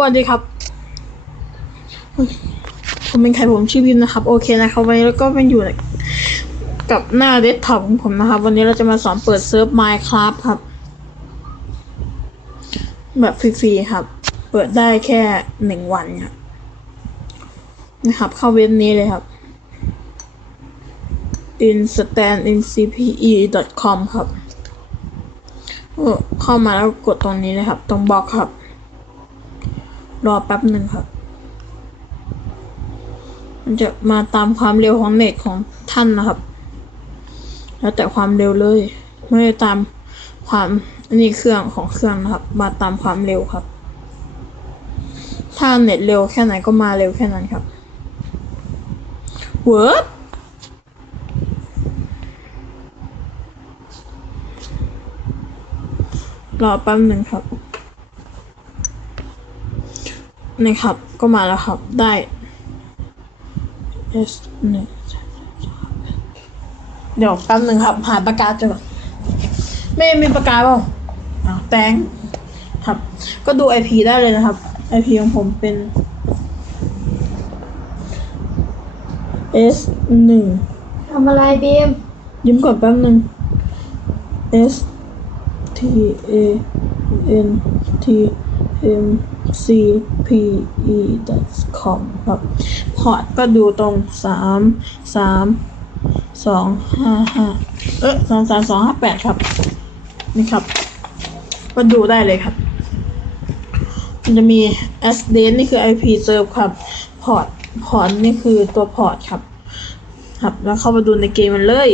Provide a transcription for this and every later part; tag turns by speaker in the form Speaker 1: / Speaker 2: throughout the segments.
Speaker 1: สวัสดีครับ ผมเป็นใครผมชื่อพิมนะครับ โอเคนะครับ วันนี้เราก็เป็นอยู่กับหน้าเดสก์ท็อปของผมนะครับ วันนี้เราจะมาสอนเปิดเซิร์ฟ Minecraft ครับ แบบฟรีๆครับ เปิดได้แค่หนึ่งวันครับนะครับ เข้าเว็บนี้เลยครับ instantncpe.com ครับเออเข้ามาแล้วกดตรงนี้เลยครับ ตรงบล็อกครับ รอแป๊บหนึ่งครับ มันจะมาตามความเร็วของเน็ตของท่านนะครับ แล้วแต่ความเร็วเลย ไม่ได้ตามความอันนี้เครื่องของเครื่องนะครับ มาตามความเร็วครับ ถ้าเน็ตเร็วแค่ไหนก็มาเร็วแค่นั้นครับเวิร์ดรอแป๊บหนึ่งครับ นี่ครับ ก็มาแล้วครับ ได้ S หนึ่งเดี๋ยวแป๊บหนึ่งครับ หาปากกาเจอไม่มีปากกาเปล่าอ้าวแตงครับ ก็ดู IP ได้เลยนะครับ IP ของผมเป็น S หนึ่ง
Speaker 2: ทำอะไรบีม
Speaker 1: ยิ้มก่อนแป๊บหนึ่ง S T A N T M C P E com ครับ พอร์ตก็ดูตรงสามสามสองห้าห้าเออสองสามสองห้าแปดครับ นี่ครับก็ดูได้เลยครับ มันจะมี S d n นี่คือ IP serve ครับ พอร์ต พอร์ตนี่คือตัวพอร์ตครับ ครับ แล้วเข้ามาดูในเกมมันเลย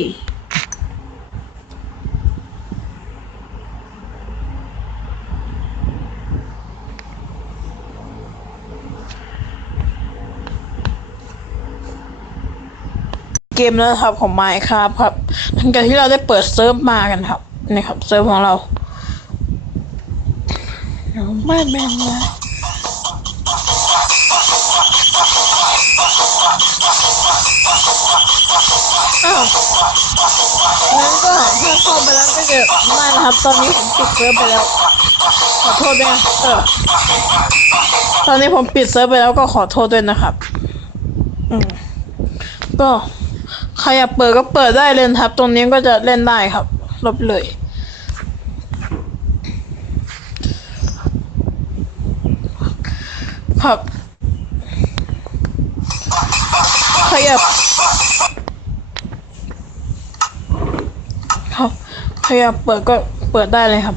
Speaker 1: เกมแล้วนะครับของ Minecraft ครับหลังจากที่เราได้เปิดเซิร์ฟมากันครับนี่ครับเซิร์ฟของเราไม่แบ่งเลยอ้าวงั้นก็ถ้าเข้าไปแล้วก็จะไม่นะครับ ตอนนี้ผมปิดเซิร์ฟไปแล้ว ขอโทษด้วยนะเออตอนนี้ผมปิดเซิร์ฟไปแล้วก็ขอโทษด้วยนะครับ อืมก็ ใครอยากเปิดก็เปิดได้เลยครับ ตรงนี้ก็จะเล่นได้ครับ ลบเลย ครับใครอยากครับใครอยากเปิดก็เปิดได้เลยครับ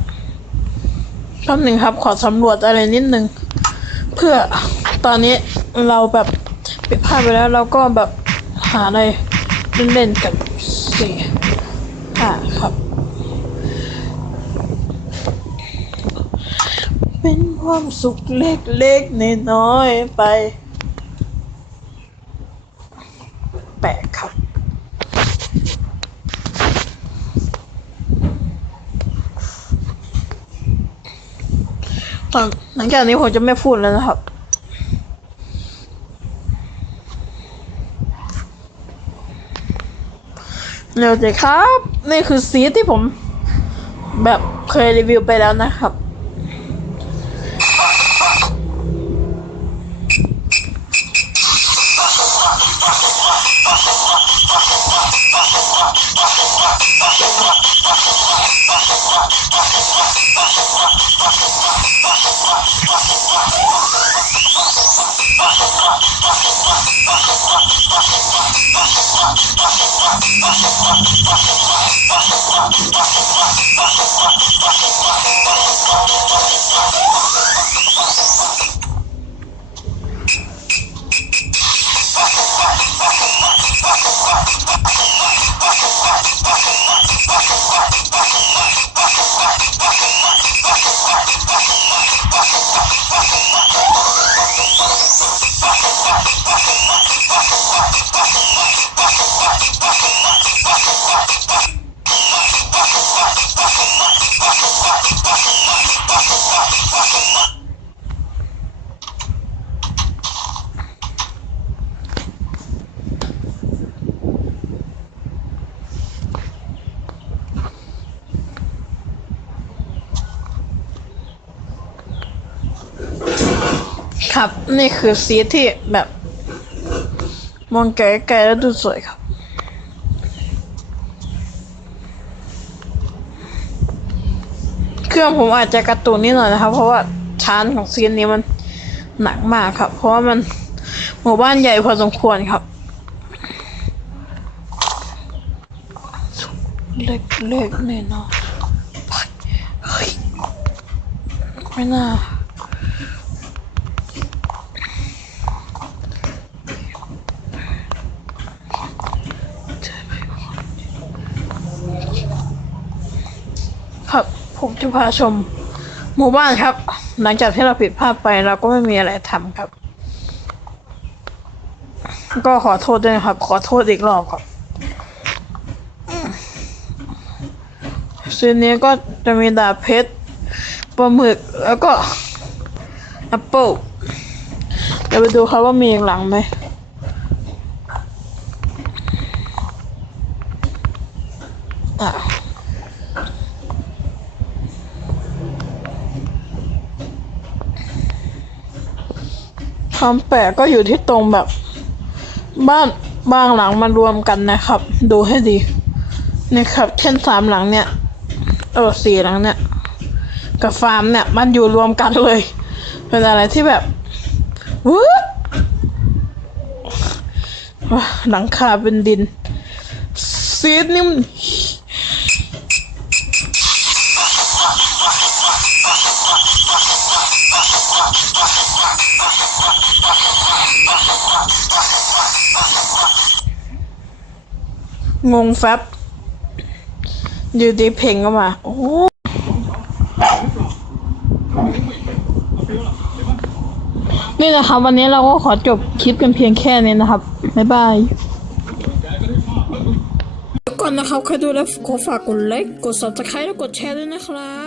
Speaker 1: แป๊บหนึ่งครับ ขอสำรวจอะไรนิดนึง เพื่อตอนนี้เราแบบปิดพลาดไปแล้วเราก็แบบหาอะไร เล่นๆกันสี่ห้าครับ เป็นความสุขเล็กๆน้อยๆไปแปลกครับหลังจากนี้ผมจะไม่พูดแล้วนะครับ เร็วสิครับ นี่คือสีที่ผม แบบเคยรีวิวไปแล้วนะครับ ครับ นี่คือสีที่แบบ มองไกลๆแล้วดูสวยครับเครื่องผมอาจจะกระตุนนิดหน่อยนะครับ เพราะว่าชานของซีนนี้มันหนักมากครับ เพราะว่ามันหมู่บ้านใหญ่พอสมควรครับ เล็กเล็กแน่นอนเฮ้ยไม่น่า ครับผมจะพาชมหมู่บ้านครับ หลังจากที่เราผิดพลาดไปเราก็ไม่มีอะไรทำครับ ก็ขอโทษด้วยครับ ขอโทษอีกรอบครับซีนนี้ก็จะมีดาบเพชรปลาหมึกแล้วก็แอปเปิลเดี๋ยวไปดูครับว่ามีอีกหลังไหมอะ ความแปลกก็อยู่ที่ตรงแบบ บ้านบางหลังมารวมกันนะครับ ดูให้ดีนะครับ เช่นสามหลังเนี่ย เออสี่หลังเนี่ย กับฟาร์มเนี่ย มันอยู่รวมกันเลย เป็นอะไรที่แบบวู้หลังคาเป็นดินซีดนี่มั งงแฟบอยู่ดีเพลงก็มา โอ้นี่นะครับ วันนี้เราก็ขอจบคลิปกันเพียงแค่นี้นะครับ บ๊ายบายก่อนนะครับ ใครดูแล้วขอฝากกดไลค์ กด subscribe และกดแชร์ด้วยนะครับ